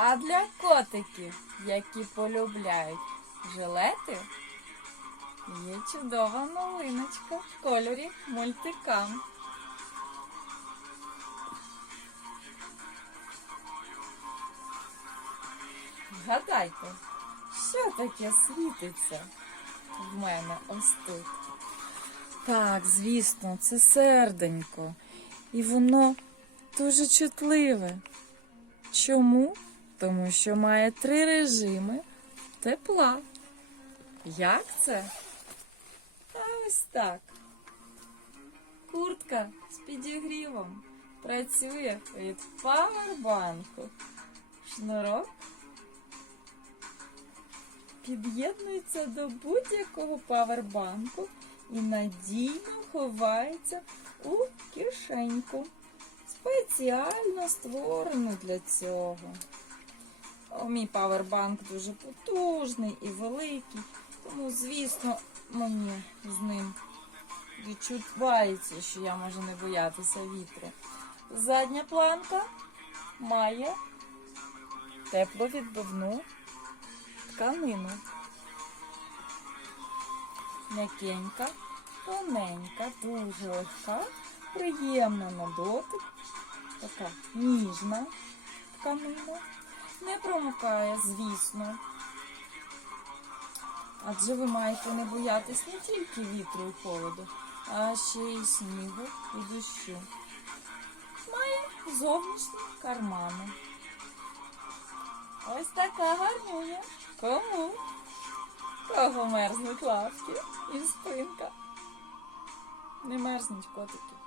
А для котиків, які полюбляють жилети, є чудова новиночка в кольорі мультикам. Гадайте, що таке світиться в мене ось тут? Так, звісно, це серденько. І воно дуже чутливе. Чому? Тому що має три режими тепла. Як це? А ось так. Куртка з підігрівом працює від павербанку. Шнурок під'єднується до будь-якого павербанку і надійно ховається у кишеньку. Спеціально створену для цього. Мій павербанк дуже потужний і великий, тому, звісно, мені з ним відчувається, що я можу не боятися вітру. Задня планка має тепловідбивну тканину. М'якенька, тоненька, дуже легка, приємна на дотик, така ніжна тканина. Не промокає, звісно. Адже ви маєте не боятись не тільки вітру і холоду, а ще й снігу і дощу. Має зовнішні кармани. Ось така гарнюня. Кому? Кого мерзнуть лапки і спинка. Не мерзнуть котики.